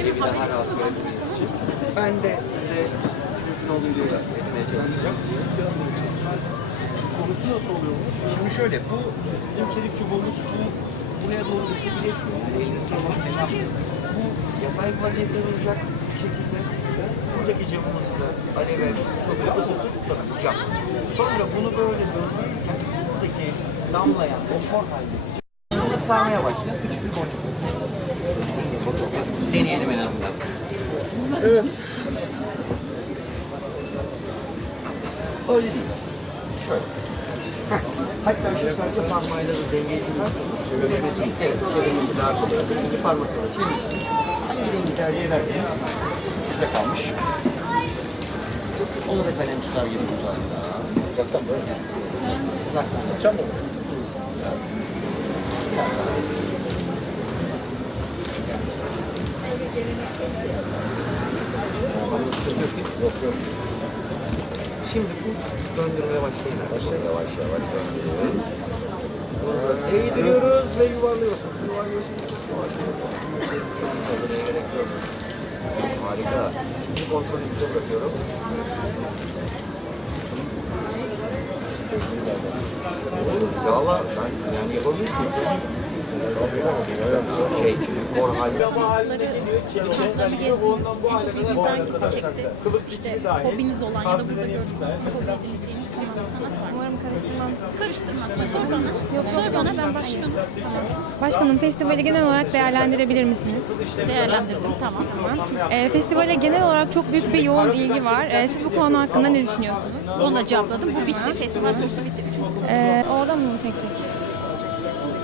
Aleviler her rahat görebilmeniz için. Ben de size mümkün olduğunca etmeye çalışacağım. Konusu nasıl oluyor bu? Şimdi şöyle, bu bizim çelik çubuğumuz buraya doğru düşüp geçmiyor. Yani eliniz tamam, bu yatay vaziyette duracak bir şekilde buradaki camımızı da aleve sokup ısıtıp tutacağım. Sonra bunu böyle döndürürken buradaki damlayan o for haldeki camı sarmaya başlayacağız. Küçük bir boncuk. Deneyelim en azından. Evet. Öyle değil. Şöyle. Hatta şu sadece parmağıyla da dengeyi tutarsanız dönüşmesi, evet, çevirmesi daha kolay olur. İki parmakla da çevirirsiniz. Hangi rengi tercih ederseniz size kalmış. Onu da kalem tutar gibi uzaktan. Uzaktan böyle. Uzaktan. Sıçacağım mı? Yok yok. Şimdi bu döndürmeye başlayın. Başlayın yavaş yavaş döndürüyoruz. Eğdiriyoruz ve yuvarlıyorsunuz. Yuvarlıyorsunuz. Döndürmeye gerek yok. Harika. Şimdi kontrolü size bırakıyorum. Ya valla ben yani yapabilir miyim? Şey çünkü kor halde. Kitapları gezdiniz, en çok ilginizi hangisi çekti? İşte hobiniz olan ya da burada gördüğünüz hobi edineceğiniz sanat var. Umarım karıştırmam. Karıştırmazsa sor bana. Sor bana, ben başkanım. Başkanım, festivali genel olarak değerlendirebilir misiniz? Değerlendirdim, tamam. Festivale genel olarak çok büyük bir yoğun ilgi var. Siz bu konu hakkında ne düşünüyorsunuz? Ona cevapladım. Bu bitti. Festival sorusu bitti. Üçüncü soru. Orada mı çekecek?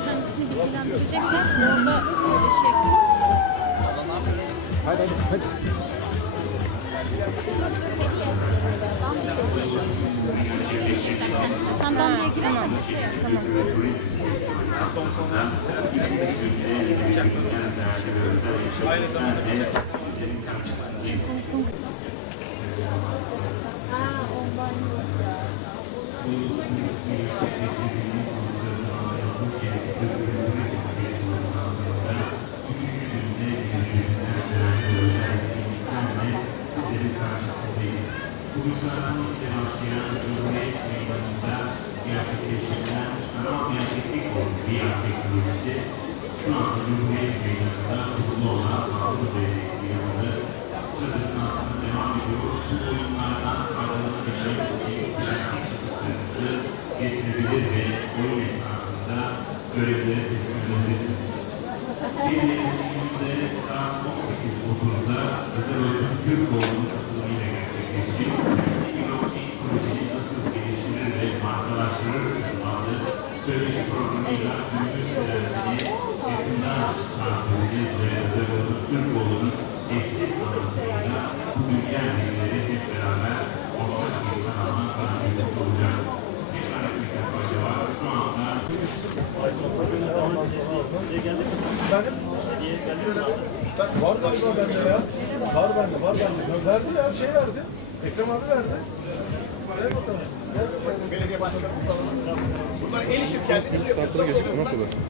Kendisini bilgilendirecekler. Orada öyle şey yaparız. Hadi hadi. Sen dandiye girersen bir şey yap. Var galiba bende ya. Var bende. Verdi ya, şey verdi. Ekrem abi verdi. Gel bakalım. Belediye başkanı. Bunlar el işi kendi. Saatine geçti. Nasıl olur?